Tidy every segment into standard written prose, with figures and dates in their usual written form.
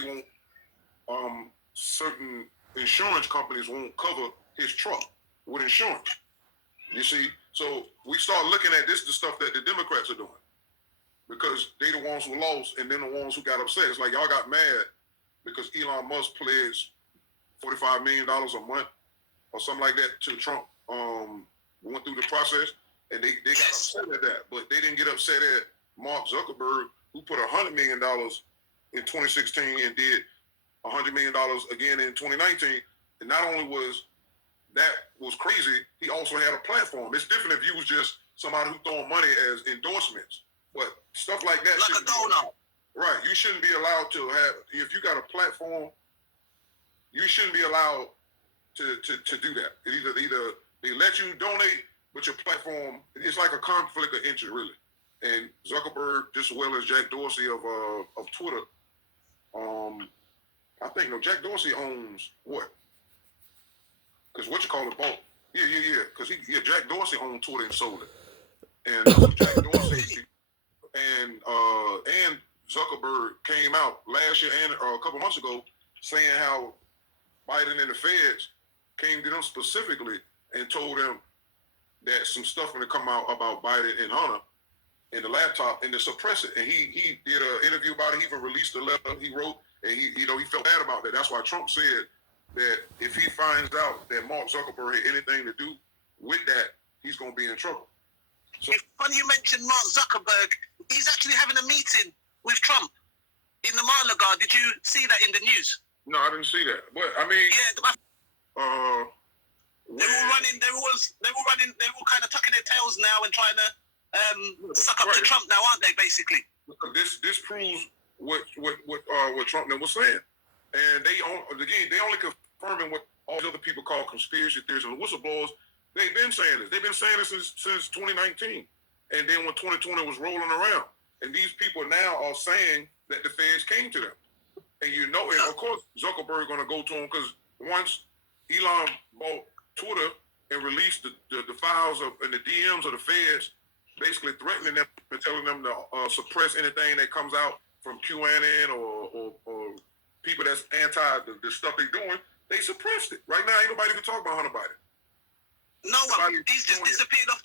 they won't. Certain insurance companies won't cover his truck with insurance. You see, so we start looking at this, the stuff that the Democrats are doing, because they the ones who lost, and then the ones who got upset. It's like y'all got mad because Elon Musk pledged $45 million a month or something like that to Trump. Went through the process, and they got upset at that, but they didn't get upset at Mark Zuckerberg, who put $100 million in 2016 and did $100 million again in 2019. And not only was that crazy, he also had a platform. It's different if you was just somebody who throwing money as endorsements, but stuff like that. Like a donor. Right. You shouldn't be allowed to have, if you got a platform, you shouldn't be allowed to do that. Either they let you donate, but your platform, it's like a conflict of interest, really. And Zuckerberg, just as well as Jack Dorsey of Twitter, I think, no, Jack Dorsey owns what? Because what you call it, bought. Yeah. Because Jack Dorsey owned Twitter and sold it. And Jack Dorsey and Zuckerberg came out last year and a couple months ago saying how Biden and the feds came to them specifically and told them that some stuff going to come out about Biden and Hunter in the laptop and to suppress it. And he did an interview about it. He even released a letter he wrote, and he felt bad about that. That's why Trump said that if he finds out that Mark Zuckerberg had anything to do with that, he's going to be in trouble. So, it's funny you mentioned Mark Zuckerberg. He's actually having a meeting with Trump in the Mar-a-Lago. Did you see that in the news? No, I didn't see that. But I mean, they were running. They were kind of tucking their tails now and trying to suck up to Trump now, aren't they? Basically, this proves what Trump was saying, and they only confirming what all the other people call conspiracy theories and whistleblowers. They've been saying this. They've been saying this since 2019, and then when 2020 was rolling around, and these people now are saying that the feds came to them, and and of course Zuckerberg going to go to them because once Elon bought Twitter and released the files and the DMs of the feds, basically threatening them and telling them to suppress anything that comes out from QAnon or people that's anti the stuff they're doing, they suppressed it. Right now, ain't nobody even talking about Hunter Biden. No one. He's just disappeared off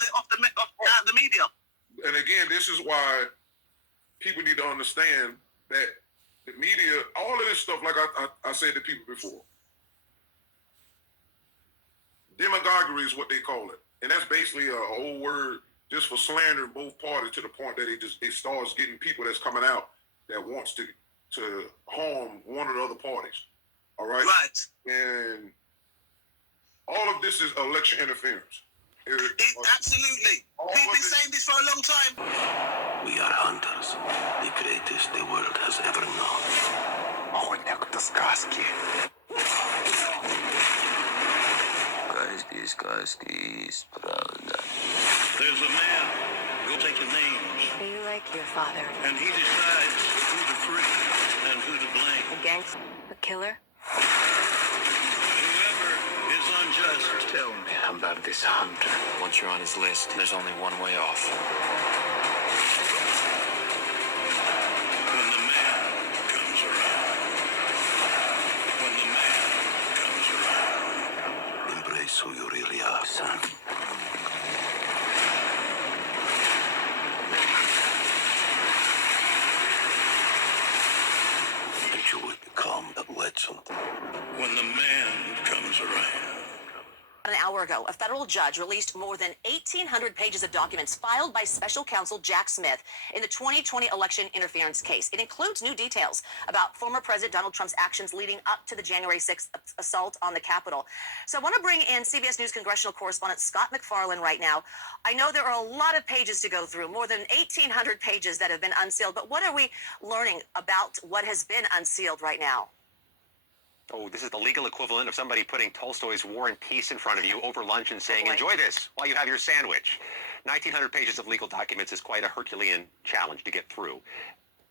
the media. And again, this is why people need to understand that the media, all of this stuff, like I said to people before, demagoguery is what they call it. And that's basically an old word just for slandering both parties to the point that it starts getting people that's coming out that wants to harm one of the other parties. All right? Right. And all of this is election interference. Absolutely. We've been saying this for a long time. We are hunters, the greatest the world has ever known. Охотник до сказки. Сказки есть правда. There's a man, go take the names. You like your father. And he decides who to free and who to blame. A gangster? A killer? Whoever is unjust. Tell me about this hunter. Once you're on his list, there's only one way off. When the man comes around. When the man comes around. Embrace who you really are, son. And you will become a legend. When the man comes around. An hour ago, a federal judge released more than 1,800 pages of documents filed by special counsel Jack Smith in the 2020 election interference case. It includes new details about former President Donald Trump's actions leading up to the January 6th assault on the Capitol. So I want to bring in CBS News congressional correspondent Scott MacFarlane right now. I know there are a lot of pages to go through, more than 1,800 pages that have been unsealed. But what are we learning about what has been unsealed right now? Oh, this is the legal equivalent of somebody putting Tolstoy's War and Peace in front of you over lunch and saying, enjoy this while you have your sandwich. 1,900 pages of legal documents is quite a Herculean challenge to get through.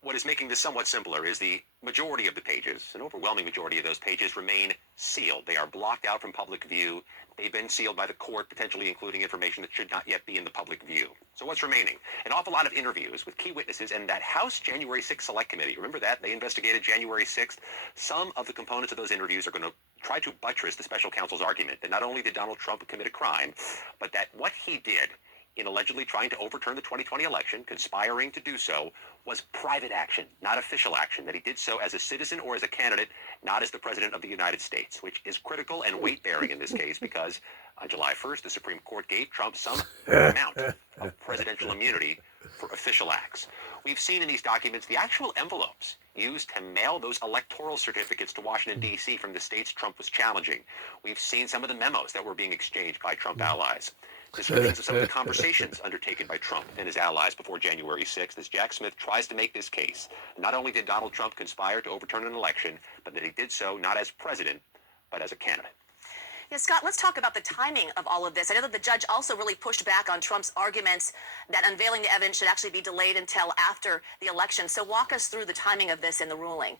What is making this somewhat simpler is the majority of the pages, an overwhelming majority of those pages, remain sealed. They are blocked out from public view. They've been sealed by the court, potentially including information that should not yet be in the public view. So what's remaining? An awful lot of interviews with key witnesses and that House January 6th Select Committee. Remember that? They investigated January 6th. Some of the components of those interviews are going to try to buttress the special counsel's argument that not only did Donald Trump commit a crime, but that what he did in allegedly trying to overturn the 2020 election, conspiring to do so, was private action, not official action, that he did so as a citizen or as a candidate, not as the President of the United States, which is critical and weight-bearing in this case because on July 1st, the Supreme Court gave Trump some amount of presidential immunity for official acts. We've seen in these documents the actual envelopes used to mail those electoral certificates to Washington, D.C. from the states Trump was challenging. We've seen some of the memos that were being exchanged by Trump allies. Descriptions of some of the conversations undertaken by Trump and his allies before January 6th as Jack Smith tries to make this case. Not only did Donald Trump conspire to overturn an election, but that he did so not as president, but as a candidate. Yeah, Scott, let's talk about the timing of all of this. I know that the judge also really pushed back on Trump's arguments that unveiling the evidence should actually be delayed until after the election. So walk us through the timing of this in the ruling.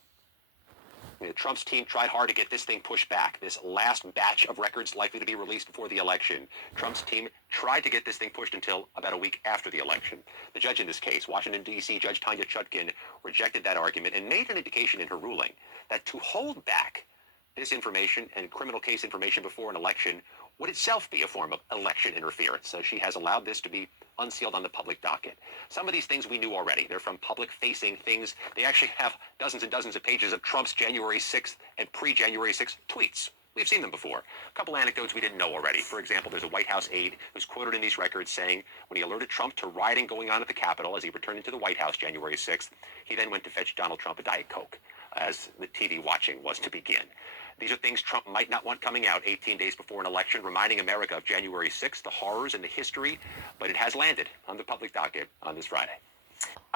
Trump's team tried hard to get this thing pushed back, this last batch of records likely to be released before the election. Trump's team tried to get this thing pushed until about a week after the election. The judge in this case, Washington, D.C. Judge Tanya Chutkin, rejected that argument and made an indication in her ruling that to hold back this information and criminal case information before an election would itself be a form of election interference. So she has allowed this to be unsealed on the public docket. Some of these things we knew already. They're from public-facing things. They actually have dozens and dozens of pages of Trump's January 6th and pre-January 6th tweets. We've seen them before. A couple anecdotes we didn't know already. For example, there's a White House aide who's quoted in these records saying when he alerted Trump to rioting going on at the Capitol as he returned into the White House January 6th, he then went to fetch Donald Trump a Diet Coke as the TV watching was to begin. These are things Trump might not want coming out 18 days before an election, reminding America of January 6th, the horrors and the history, but it has landed on the public docket on this Friday.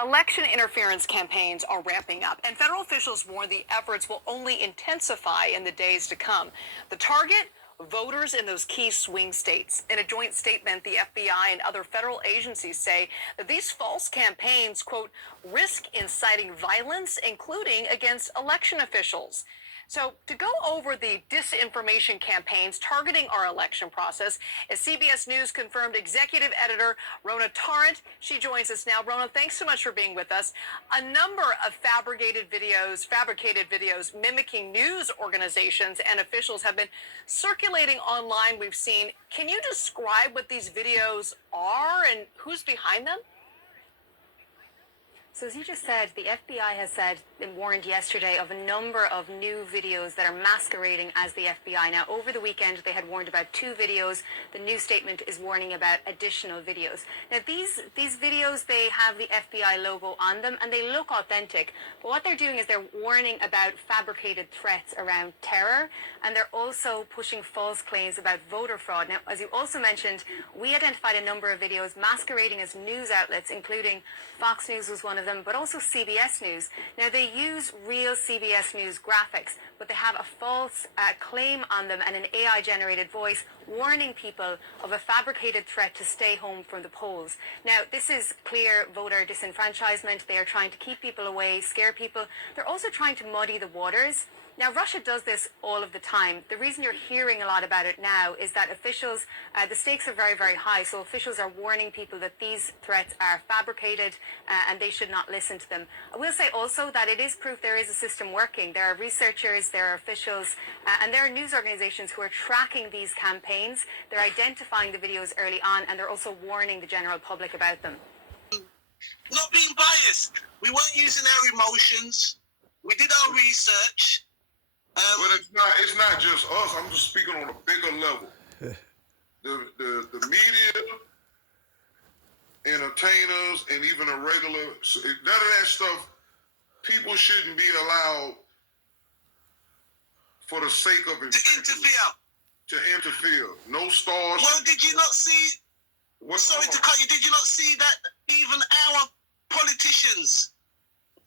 Election interference campaigns are ramping up, and federal officials warn the efforts will only intensify in the days to come. The target? Voters in those key swing states. In a joint statement, the FBI and other federal agencies say that these false campaigns, quote, risk inciting violence, including against election officials. So to go over the disinformation campaigns targeting our election process, as CBS News confirmed executive editor Rona Tarrant, she joins us now. Rona, thanks so much for being with us. A number of fabricated videos mimicking news organizations and officials have been circulating online, we've seen. Can you describe what these videos are and who's behind them? So as you just said, the FBI has said and warned yesterday of a number of new videos that are masquerading as the FBI. Now, over the weekend, they had warned about 2 videos. The new statement is warning about additional videos. Now, these videos, they have the FBI logo on them, and they look authentic. But what they're doing is they're warning about fabricated threats around terror, and they're also pushing false claims about voter fraud. Now, as you also mentioned, we identified a number of videos masquerading as news outlets, including Fox News was one of them, but also CBS News. Now, they use real CBS News graphics, but they have a false claim on them and an AI-generated voice warning people of a fabricated threat to stay home from the polls. Now, this is clear voter disenfranchisement. They are trying to keep people away, scare people. They're also trying to muddy the waters. Now, Russia does this all of the time. The reason you're hearing a lot about it now is that officials, the stakes are very, very high. So officials are warning people that these threats are fabricated and they should not listen to them. I will say also that it is proof there is a system working. There are researchers, there are officials, and there are news organizations who are tracking these campaigns. They're identifying the videos early on, and they're also warning the general public about them. Not being biased. We weren't using our emotions. We did our research. But it's not just us. I'm just speaking on a bigger level. The media, entertainers, and even a regular, none of that stuff, people shouldn't be allowed for the sake of To interfere. No stars. Well, did you not see? Sorry to cut you. Did you not see that even our politicians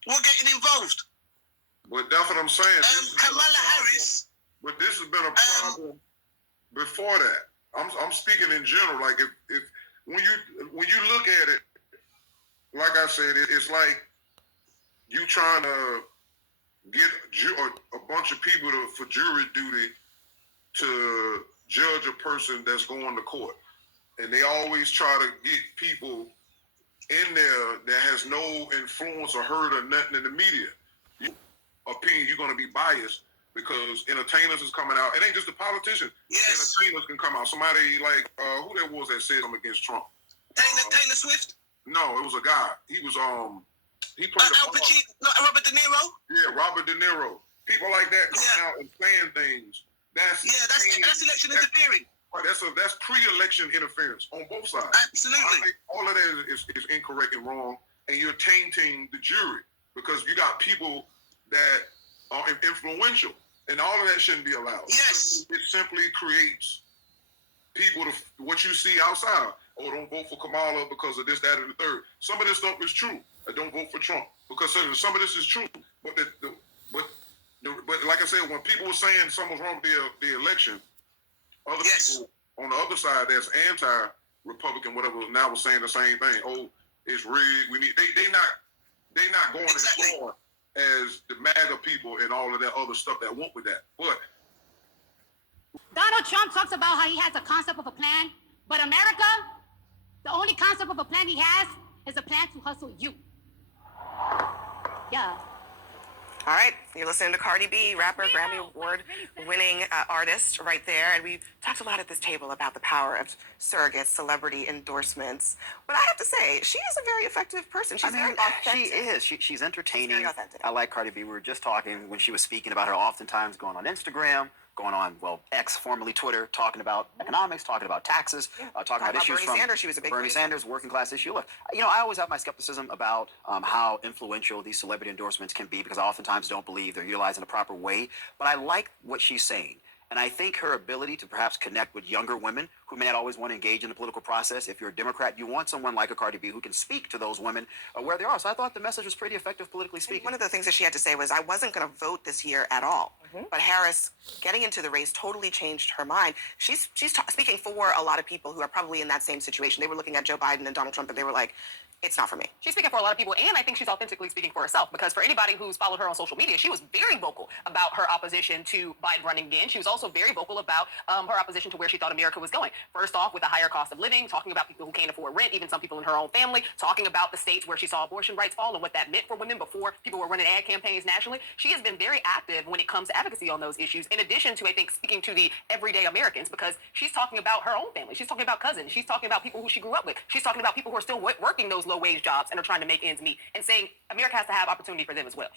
were getting involved? But that's what I'm saying. Kamala Harris. But this has been a problem before that. I'm speaking in general. Like if when you look at it, like I said, it's like you trying to get a bunch of people for jury duty to judge a person that's going to court. And they always try to get people in there that has no influence or heard or nothing in the media. Opinion, you're going to be biased because entertainers is coming out. It ain't just the politicians. Yes. Entertainers can come out. Somebody like, who that was that said something against Trump? Taylor Swift? No, it was a guy. He was, he played Al Pacino, not Robert De Niro? Yeah, Robert De Niro. People like that coming out and saying things. That's election interfering. Right, that's pre-election interference on both sides. Absolutely. I think all of that is incorrect and wrong, and you're tainting the jury because you got people that are influential, and all of that shouldn't be allowed. Yes. It simply creates people to what you see outside. Oh, don't vote for Kamala because of this, that, and the third. Some of this stuff is true. Don't vote for Trump because some of this is true. But like I said, when people were saying something was wrong with the election, other people on the other side that's anti-Republican, whatever, now was saying the same thing. Oh, it's rigged. We need. They not going as far as the MAGA people and all of that other stuff that went with that. But Donald Trump talks about how he has a concept of a plan, but America, the only concept of a plan he has is a plan to hustle you. Yeah. All right, you're listening to Cardi B, rapper, Grammy Award-winning artist right there. And we talked a lot at this table about the power of surrogates, celebrity endorsements. But I have to say, she is a very effective person. She's very authentic. She is. She's entertaining. She's very authentic. I like Cardi B. We were just talking when she was speaking about her oftentimes going on Instagram, going on, X, formerly Twitter, talking about economics, talking about taxes, talking about issues Bernie Sanders. She was a big Bernie Sanders, working class issue. Look, I always have my skepticism about how influential these celebrity endorsements can be because I oftentimes don't believe they're utilized in a proper way. But I like what she's saying. And I think her ability to perhaps connect with younger women who may not always want to engage in the political process. If you're a Democrat, you want someone like a Cardi B who can speak to those women where they are. So I thought the message was pretty effective politically speaking. One of the things that she had to say was, I wasn't going to vote this year at all. But Harris, getting into the race, totally changed her mind. She's speaking for a lot of people who are probably in that same situation. They were looking at Joe Biden and Donald Trump, and they were like, it's not for me. She's speaking for a lot of people, and I think she's authentically speaking for herself, because for anybody who's followed her on social media, she was very vocal about her opposition to Biden running again. She was also very vocal about her opposition to where she thought America was going. First off, with a higher cost of living, talking about people who can't afford rent, even some people in her own family, talking about the states where she saw abortion rights fall and what that meant for women before people were running ad campaigns nationally. She has been very active when it comes to advocacy on those issues, in addition to, I think, speaking to the everyday Americans, because she's talking about her own family. She's talking about cousins. She's talking about people who she grew up with. She's talking about people who are still working those low-wage jobs and are trying to make ends meet, and saying America has to have opportunity for them as well.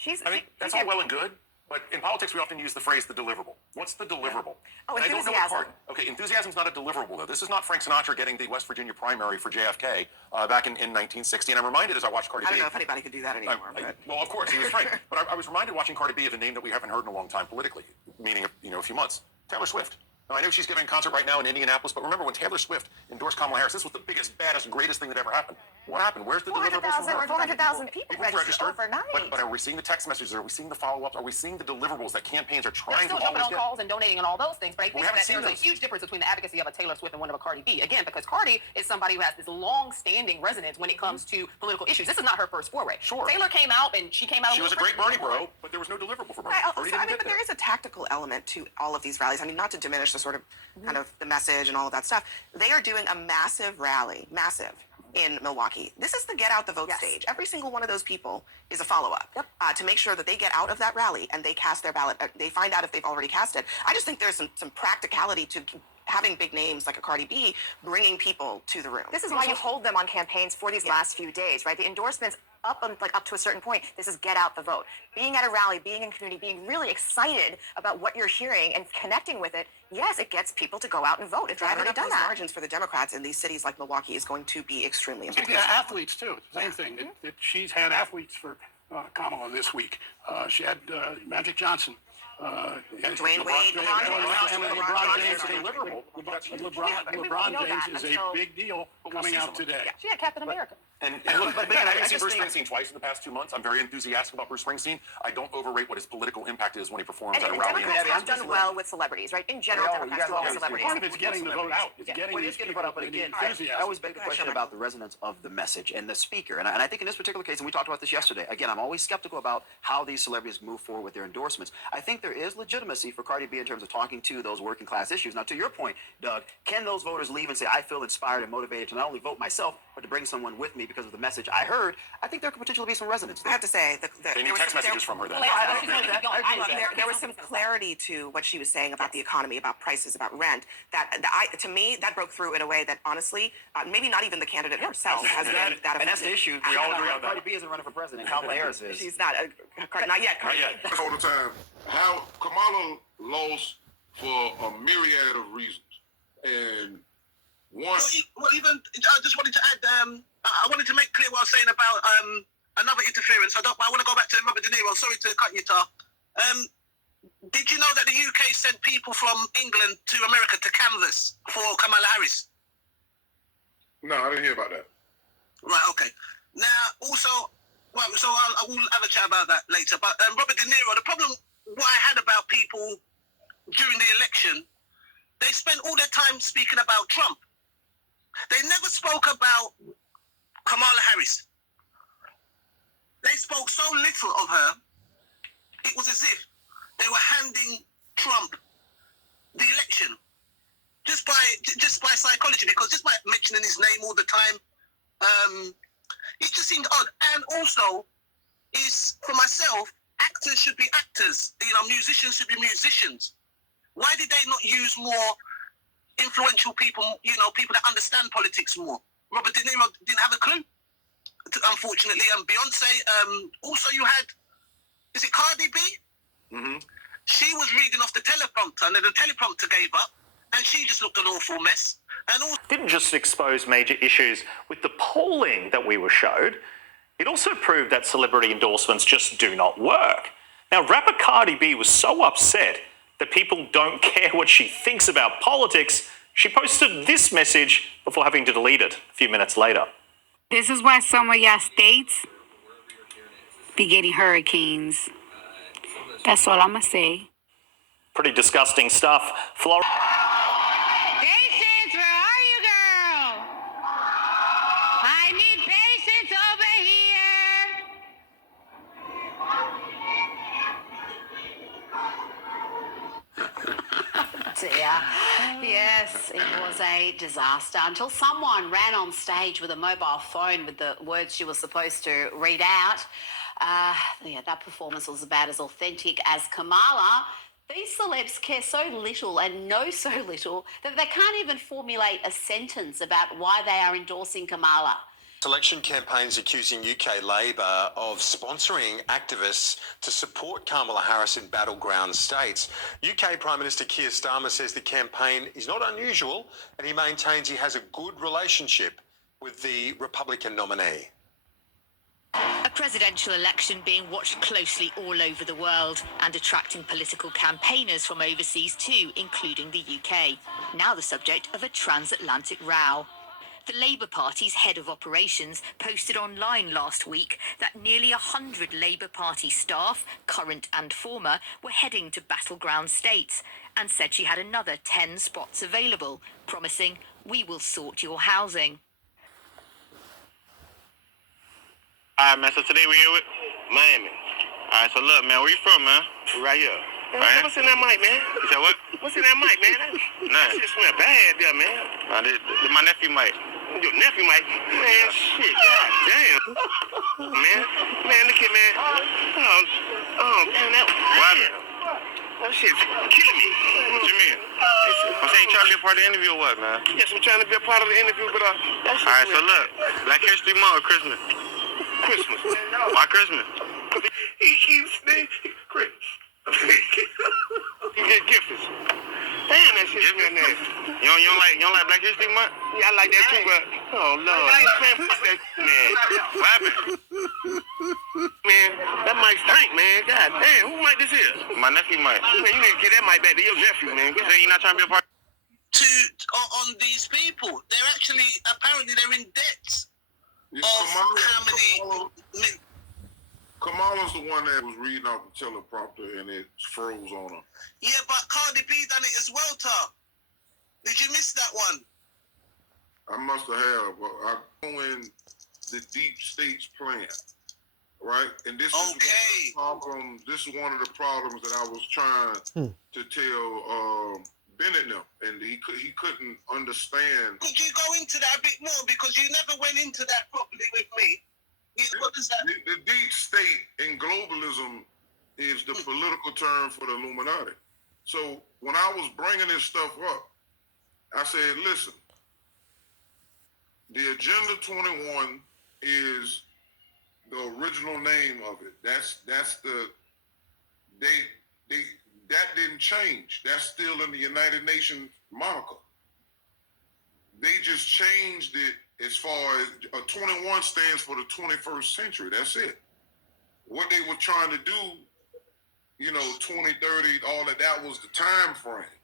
That's all well and good, but in politics we often use the phrase the deliverable. What's the deliverable? Oh, and I don't know what part. Okay, enthusiasm's not a deliverable, though. This is not Frank Sinatra getting the West Virginia primary for JFK back in 1960, and I'm reminded as I watched Cardi B. I don't know if anybody could do that anymore. Well, of course, he was Frank. But I was reminded watching Cardi B of a name that we haven't heard in a long time politically, meaning a few months. Taylor Swift. Now, I know she's giving a concert right now in Indianapolis, but remember when Taylor Swift endorsed Kamala Harris, this was the biggest, baddest, greatest thing that ever happened. What happened? Where's the deliverables from her? 400,000 people registered overnight. But are we seeing the text messages? Are we seeing the follow-ups? Are we seeing the deliverables that campaigns are They're trying still to always jumping on get? calls and donating and all those things, but I think that there's a those. huge difference between the advocacy of a Taylor Swift and one of a Cardi B. Again, because Cardi is somebody who has this long-standing resonance when it comes to political issues. This is not her first foray. Sure. Taylor came out and she came out. She was a great Bernie bro, but there was no deliverable for Bernie. But there is a tactical element to all of these rallies. I mean, not to diminish the sort of kind of the message and all of that stuff. They are doing a massive rally, in Milwaukee. This is the get out the vote stage. Every single one of those people is a follow-up to make sure that they get out of that rally and they cast their ballot. They find out if they've already cast it. I just think there's some practicality to having big names like a Cardi B bringing people to the room. This is why you hold them on campaigns for these last few days, right? The endorsements up to a certain point. This is get out the vote. Being at a rally, being in community, being really excited about what you're hearing and connecting with it. Yes, it gets people to go out and vote. If they haven't done that, margins for the Democrats in these cities like Milwaukee is going to be extremely important. Yeah, athletes too. Same thing. She's had athletes for Kamala this week. She had Magic Johnson. Dwayne Wade, LeBron James is a big deal coming out today. She had Captain America. And look, but having seen Bruce Springsteen twice in the past 2 months, I'm very enthusiastic about Bruce Springsteen. I don't overrate what his political impact is when he performs And at a rally. Democrats have done well with celebrities, right? In general, Democrats do well with celebrities. Part of it's getting the vote out. It's getting Well, it these is getting people brought up, but the again, enthusiasm. I always make the question about the resonance of the message and the speaker. And I think in this particular case, and we talked about this yesterday, again, I'm always skeptical about how these celebrities move forward with their endorsements. I think there is legitimacy for Cardi B in terms of talking to those working class issues. Now, to your point, Doug, can those voters leave and say, I feel inspired and motivated to not only vote myself, but to bring someone with me because of the message I heard? I think there could potentially be some resonance. I have to say, They need text messages from her then. there was some clarity to what she was saying about the economy, about prices, about rent. To me, that broke through in a way that honestly, maybe not even the candidate herself has been that effective. And that's the issue. We all agree on that. Cardi B isn't running for president. Kamala Harris is. She's not. Not yet. Not yet. All the time. How Kamala lost for a myriad of reasons, and one. Well, even I just wanted to add. I wanted to make clear what I was saying about another interference. I want to go back to Robert De Niro. Sorry to cut you, Tar. Did you know that the UK sent people from England to America to canvass for Kamala Harris? No, I didn't hear about that. Right. Okay. Now, also, well, so I will have a chat about that later. But Robert De Niro, the problem what I had about people during the election, they spent all their time speaking about Trump. They never spoke about Kamala Harris. They spoke so little of her, it was as if they were handing Trump the election just by psychology, because just by mentioning his name all the time, it just seemed odd. And also, is for myself, actors should be actors. Musicians should be musicians. Why did they not use more influential people? People that understand politics more. Robert De Niro didn't have a clue, unfortunately. And Beyonce. Also, you had, is it Cardi B? Mm-hmm. She was reading off the teleprompter, and then the teleprompter gave up, and she just looked an awful mess. And also, didn't just expose major issues with the polling that we were showed, it also proved that celebrity endorsements just do not work. Now, rapper Cardi B was so upset that people don't care what she thinks about politics, she posted this message before having to delete it a few minutes later. This is why some of y'all states be getting hurricanes. That's all I'm going to say. Pretty disgusting stuff. Florida. Patience, where are you, girl? I need patience over here. Yes, it was a disaster until someone ran on stage with a mobile phone with the words she was supposed to read out. That performance was about as authentic as Kamala. These celebs care so little and know so little that they can't even formulate a sentence about why they are endorsing Kamala. Election campaigns accusing UK Labor of sponsoring activists to support Kamala Harris in battleground states. UK Prime Minister Keir Starmer says the campaign is not unusual and he maintains he has a good relationship with the Republican nominee. A presidential election being watched closely all over the world and attracting political campaigners from overseas too, including the UK. Now the subject of a transatlantic row. The Labour Party's head of operations posted online last week that nearly 100 Labour Party staff, current and former, were heading to battleground states and said she had another 10 spots available, promising, "We will sort your housing." All right, man, so today we're here with Miami. All right, so look, man, where you from, man? Right here. Right? What's in that mic, man? You said what? What's in that mic, man? That shit smell bad there, man. This my nephew mic. Your nephew mic? Man, shit, god damn. Man, look at man. Oh, damn, that that shit's killing me. What you mean? I'm saying you trying to be a part of the interview or what, man? Yes, I'm trying to be a part of the interview, but that shit. All right, so look, Black History Month or Christmas? Christmas. Why Christmas? Because he keeps saying Christmas. You get gifts. Damn, that shit smell nasty. You don't like Black History Month? Yeah, I like that too, but oh Lord, man, fuck that man. What happened? Man, that mic stink, man. God damn, who mic this is? My nephew mic. Man, you need to get that mic back to your nephew, man. So you're not trying to be a part? On these people, they're actually apparently they're in debt. Kamala's the one that was reading off the teleprompter and it froze on her. Yeah, but Cardi B done it as well, Tom. Did you miss that one? I must have. But I go in the deep state's plan, right? And this is one of the problems that I was trying to tell Bennett now, and he couldn't understand. Could you go into that a bit more, because you never went into that properly with me? What is that? The deep state and globalism is the political term for the Illuminati. So when I was bringing this stuff up, I said, listen, the Agenda 21 is the original name of it. That's the that didn't change. That's still in the United Nations moniker. They just changed it as far as 21 stands for the 21st century. That's it. What they were trying to do, 2030, all that was the time frame.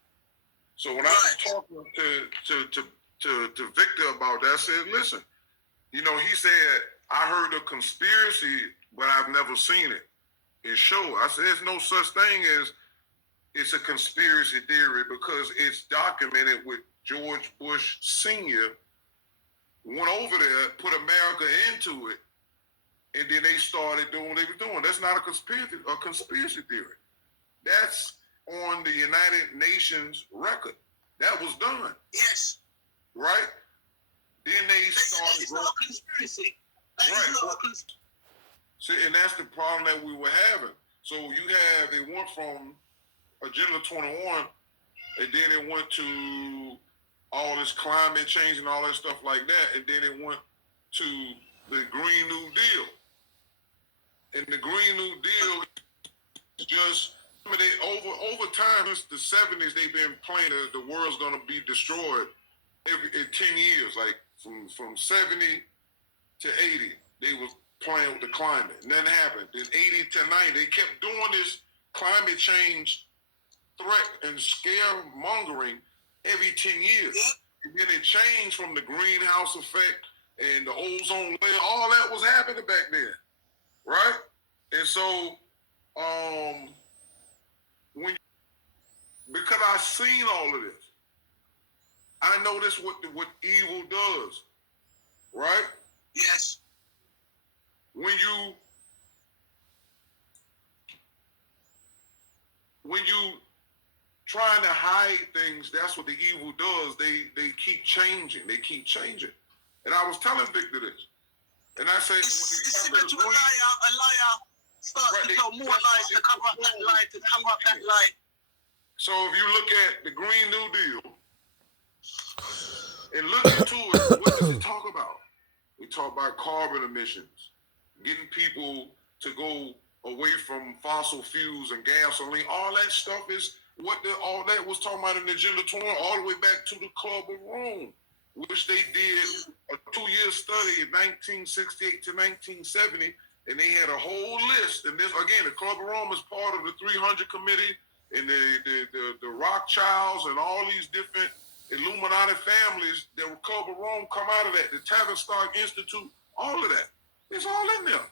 So when I was talking to Victor about that, I said, listen, he said, I heard a conspiracy, but I've never seen it. It showed. I said, there's no such thing as it's a conspiracy theory, because it's documented with George Bush Sr. went over there, put America into it, and then they started doing what they were doing. That's not a conspiracy theory. That's on the United Nations record. That was done. Yes. Right? Then they started... It's not a conspiracy. See, and that's the problem that we were having. So it went from Agenda 21, and then it went to all this climate change and all that stuff like that, and then it went to the Green New Deal. And the Green New Deal is just, over time, since the 70s, they've been playing the world's going to be destroyed in 10 years. Like from 70 to 80, they were playing with the climate. Nothing happened. Then 80 to 90, they kept doing this climate change threat and scaremongering every 10 years. And then it changed from the greenhouse effect and the ozone layer. All that was happening back then, right? And so, because I seen all of this, I know this what evil does, right? Yes. When you trying to hide things, that's what the evil does. They keep changing. They keep changing. And I was telling Victor this. And I say, it's similar to a liar starts to tell more lies to cover up that lie, to cover up that lie. So if you look at the Green New Deal and look into it, what does it talk about? We talk about carbon emissions, getting people to go away from fossil fuels and gasoline. All that stuff is all that was talking about in Agenda 21, all the way back to the Club of Rome, which they did a 2-year study in 1968 to 1970, and they had a whole list. And this, again, the Club of Rome is part of the 300 Committee and the Rothschilds and all these different Illuminati families that were Club of Rome come out of that. The Tavistock Institute, all of that. It's all in there.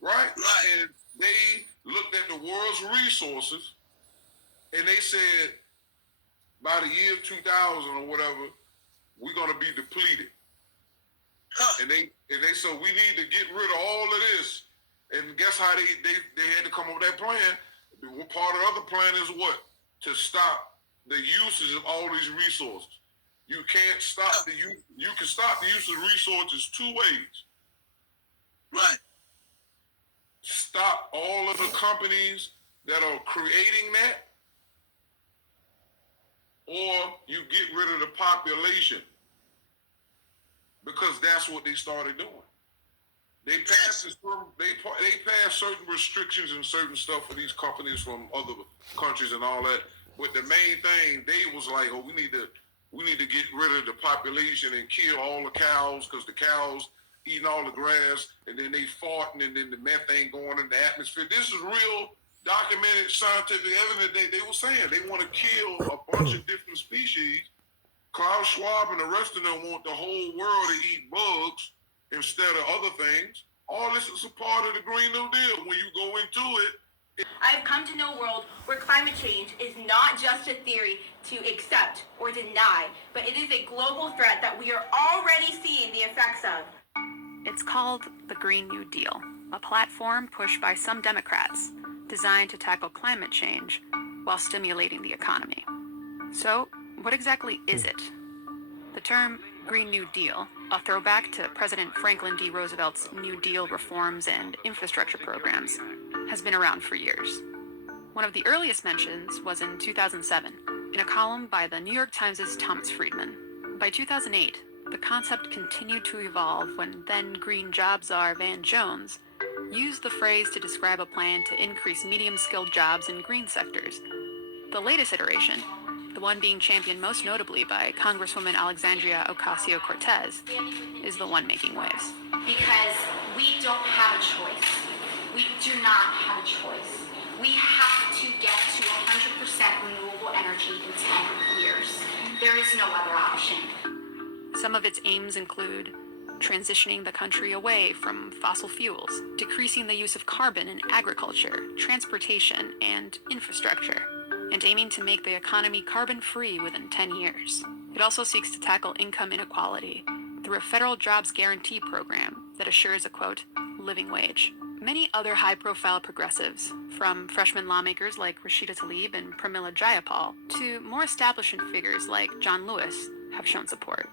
Right? And they looked at the world's resources and they said by the year 2000 or whatever, we're going to be depleted. And they said we need to get rid of all of this. And guess how they had to come up with that plan? Part of the other plan is what? To stop the usage of all these resources. You can't stop the use. You can stop the use of resources 2 ways. Right. Stop all of the companies that are creating that, or you get rid of the population, because that's what they started doing. They passed certain restrictions and certain stuff for these companies from other countries and all that. But the main thing, they was like, oh, we need to get rid of the population and kill all the cows, because the cows eating all the grass, and then they farting, and then the methane going in the atmosphere. This is real documented scientific evidence. They were saying they want to kill a bunch of different species. Klaus Schwab and the rest of them want the whole world to eat bugs, instead of other things. All this is a part of the Green New Deal. When you go into it, I've come to know a world where climate change is not just a theory to accept or deny, but it is a global threat that we are already seeing the effects of. It's called the Green New Deal, a platform pushed by some Democrats designed to tackle climate change while stimulating the economy. So, what exactly is it? The term Green New Deal, a throwback to President Franklin D. Roosevelt's New Deal reforms and infrastructure programs, has been around for years. One of the earliest mentions was in 2007, in a column by the New York Times' Thomas Friedman. By 2008, the concept continued to evolve when then Green Job czar Van Jones used the phrase to describe a plan to increase medium-skilled jobs in green sectors. The latest iteration, the one being championed most notably by Congresswoman Alexandria Ocasio-Cortez, is the one making waves. Because we don't have a choice. We do not have a choice. We have to get to 100% renewable energy in 10 years. There is no other option. Some of its aims include transitioning the country away from fossil fuels, decreasing the use of carbon in agriculture, transportation, and infrastructure, and aiming to make the economy carbon-free within 10 years. It also seeks to tackle income inequality through a federal jobs guarantee program that assures a, quote, living wage. Many other high-profile progressives, from freshman lawmakers like Rashida Tlaib and Pramila Jayapal to more establishment figures like John Lewis, have shown support.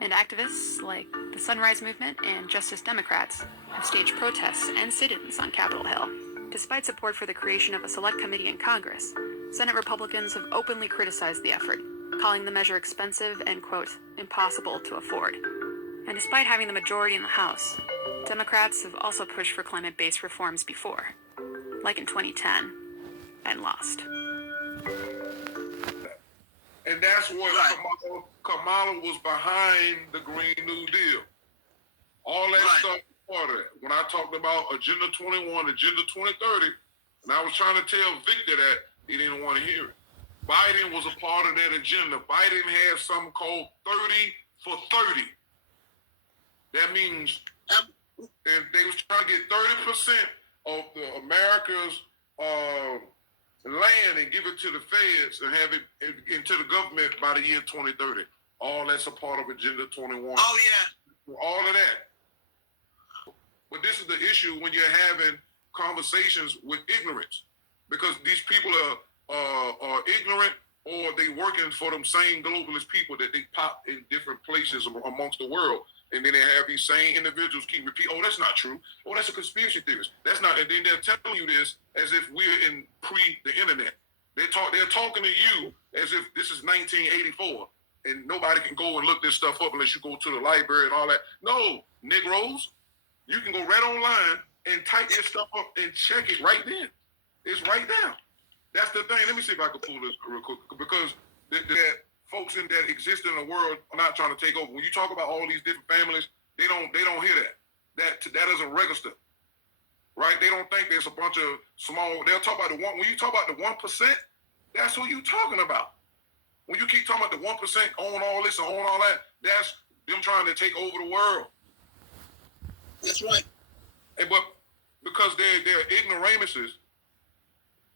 And activists like the Sunrise Movement and Justice Democrats have staged protests and sit-ins on Capitol Hill. Despite support for the creation of a select committee in Congress, Senate Republicans have openly criticized the effort, calling the measure expensive and, quote, impossible to afford. And despite having the majority in the House, Democrats have also pushed for climate-based reforms before, like in 2010, and lost. And that's what Kamala was behind the Green New Deal. All that stuff was part of that. When I talked about Agenda 21, Agenda 2030, and I was trying to tell Victor that, he didn't want to hear it. Biden was a part of that agenda. Biden had something called 30 for 30. That means and they was trying to get 30% of America's land and give it to the feds and have it into the government by the year 2030. All that's a part of Agenda 21. Oh, yeah. All of that. But this is the issue when you're having conversations with ignorance, because these people are ignorant, or they working for them same globalist people that they pop in different places amongst the world. And then they have these same individuals keep repeating, oh, that's not true. Oh, that's a conspiracy theorist. That's not. And then they're telling you this as if we're in the internet. They're talking to you as if this is 1984 and nobody can go and look this stuff up unless you go to the library and all that. No, Negroes, you can go right online and type your stuff up and check it right then. It's right there. That's the thing. Let me see if I can pull this real quick, because that folks that exist in the world are not trying to take over. When you talk about all these different families, they don't hear that. That doesn't register, right? They don't think there's a bunch of small. They'll talk about the one. When you talk about the 1%, that's who you talking about. When you keep talking about the 1% own all this and own all that, that's them trying to take over the world. That's right. But because they're ignoramuses,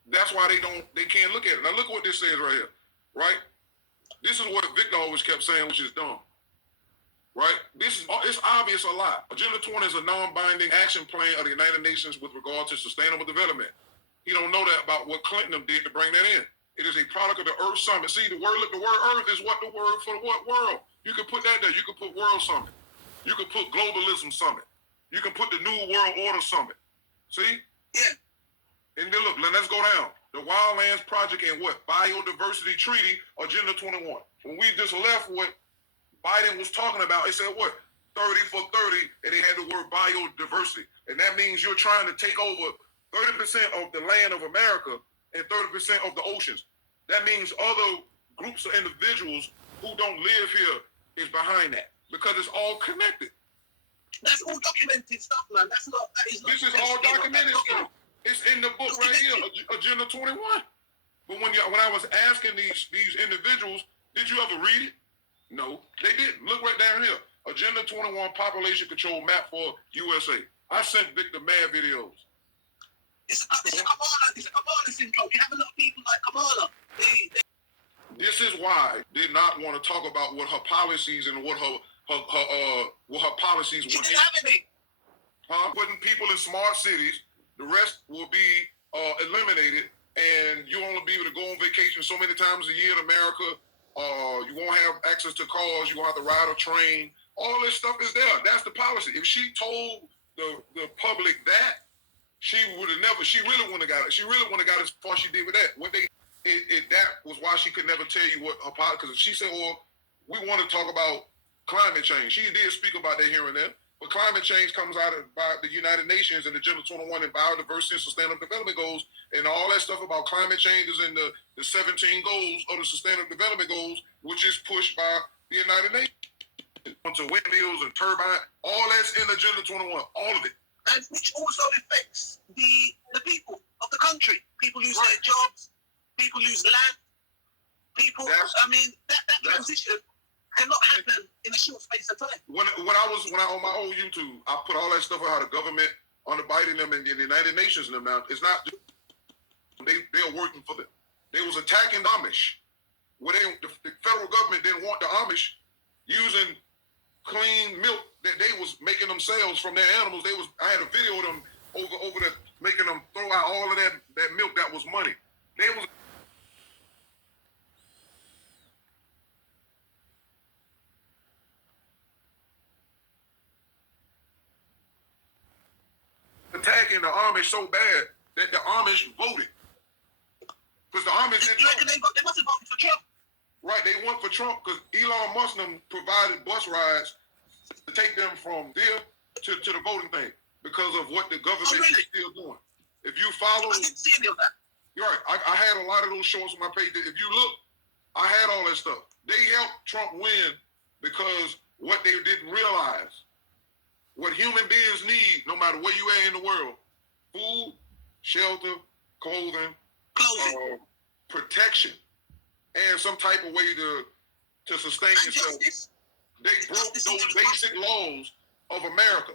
that's why they can't look at it. Now look what this says right here, right? This is what Victor always kept saying, which is dumb, right? It's obvious a lot. Agenda 20 is a non-binding action plan of the United Nations with regard to sustainable development. You don't know that about what Clinton did to bring that in. It is a product of the Earth Summit. See, the word Earth is what the word for what world? You can put that there. You can put World Summit. You can put Globalism Summit. You can put the New World Order Summit. See? Yeah. And then look, let's go down. The Wildlands Project and what? Biodiversity Treaty, Agenda 21. When we just left what Biden was talking about, it said what? 30 for 30, and they had the word biodiversity. And that means you're trying to take over 30% of the land of America and 30% of the oceans. That means other groups of individuals who don't live here is behind that, because it's all connected. That's all documented stuff, man. This is all documented stuff. It's in the book right here, Agenda 21. But when I was asking these individuals, did you ever read it? No, they didn't. Look right down here. Agenda 21 population control map for USA. I sent Victor mad videos. It's a Kamala syndrome. You have a lot of people like Kamala. This is why they did not want to talk about what her policies and what her policies She would didn't have any. Putting people in smart cities, the rest will be eliminated, and you only be able to go on vacation so many times a year in America. You won't have access to cars. You won't have to ride a train. All this stuff is there. That's the policy. If she told the public that, she would have never. She really wouldn't have got it. She really wouldn't have got as far as she did with that. That was why she could never tell you what her policy. Because she said, "Well, we want to talk about climate change." She did speak about that here and there. But climate change comes out of by the United Nations and Agenda 21 and biodiversity and sustainable development goals, and all that stuff about climate change is in the 17 goals of the sustainable development goals, which is pushed by the United Nations. To windmills and turbine, all that's in Agenda 21, all of it. And which also affects the people of the country. People lose their jobs, people lose land, people, that transition cannot happen in a short space of time. When I on my old YouTube, I put all that stuff about how the government underbiting them and the United Nations and them now. It's not they're working for them. They was attacking the Amish. Where the federal government didn't want the Amish using clean milk that they was making themselves from their animals. I had a video of them over there making them throw out all of that milk that was money. They was attacking the Amish so bad that the Amish voted. Because the Amish didn't they must have voted for Trump. Right, they went for Trump because Elon Musk provided bus rides to take them from there to the voting thing because of what the government is still doing. If you follow, I didn't see any of that. You're right. I had a lot of those shorts on my page. If you look, I had all that stuff. They helped Trump win because what they didn't realize, what human beings need, no matter where you are in the world, food, shelter, clothing, protection, and some type of way to sustain yourself. They broke those basic laws of America.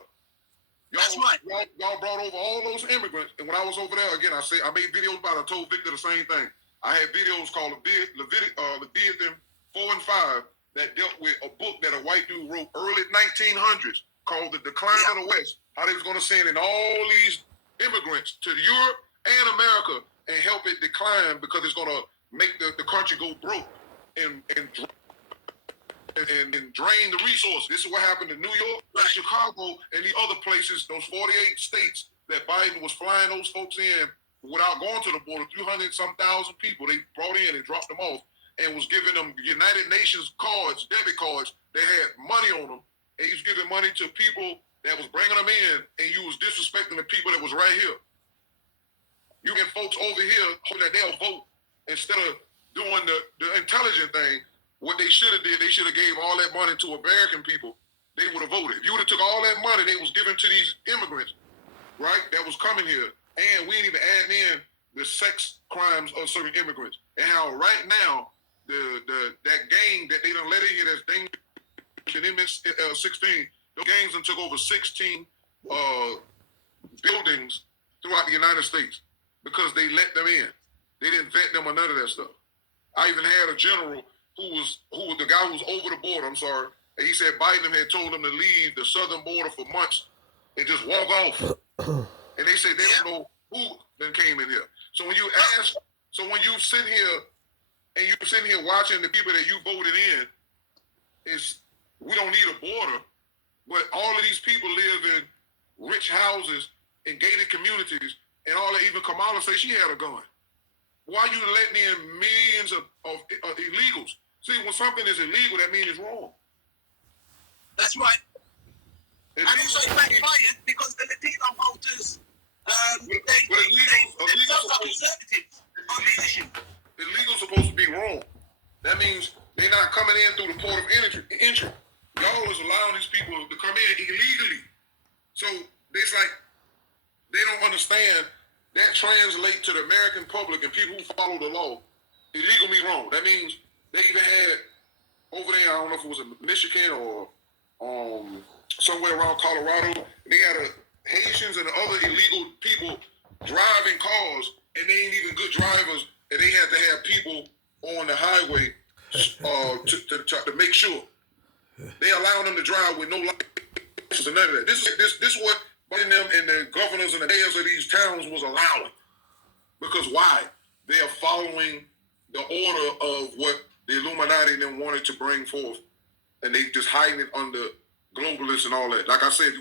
Y'all brought over all those immigrants, and when I was over there, again, I made videos about it. I told Victor the same thing. I had videos called Leviathan 4 and 5 that dealt with a book that a white dude wrote early 1900s called The Decline of the West, how they was going to send in all these immigrants to Europe and America and help it decline because it's going to make the country go broke and drain the resources. This is what happened in New York, Chicago, and the other places, those 48 states that Biden was flying those folks in without going to the border, 300-some thousand people they brought in and dropped them off and was giving them United Nations cards, debit cards. They had money on them, and he was giving money to people that was bringing them in, and you was disrespecting the people that was right here. You get folks over here hoping that they'll vote instead of doing the intelligent thing. What they should have did, they should have gave all that money to American people. They would have voted. If you would have took all that money they was giving to these immigrants, right, that was coming here, and we ain't even adding in the sex crimes of certain immigrants, and how right now that gang that they done let in here, that's MS-16, those gangs done took over 16 buildings throughout the United States because they let them in. They didn't vet them or none of that stuff. I even had a general who was the guy who was over the border, I'm sorry, and he said Biden had told him to leave the southern border for months and just walk off. And they said they don't know who then came in here. So when you sit here and you're sitting here watching the people that you voted in, we don't need a border, but all of these people live in rich houses in gated communities, and all that. Even Kamala said she had a gun. Why are you letting in millions of illegals? See, when something is illegal, that means it's wrong. That's right. And also it backfired because the Latino voters, Illegal supposed to be wrong. That means they're not coming in through the port of entry. Y'all is allowing these people to come in illegally. So it's like they don't understand that translates to the American public and people who follow the law. Illegal means wrong. That means they even had over there, I don't know if it was in Michigan or somewhere around Colorado. They had Haitians and other illegal people driving cars, and they ain't even good drivers, and they had to have people on the highway to make sure. They allowed them to drive with no license and none of that. This what them and the governors and the mayors of these towns was allowing. Because why? They are following the order of what the Illuminati and them wanted to bring forth, and they just hiding it under globalists and all that. Like I said,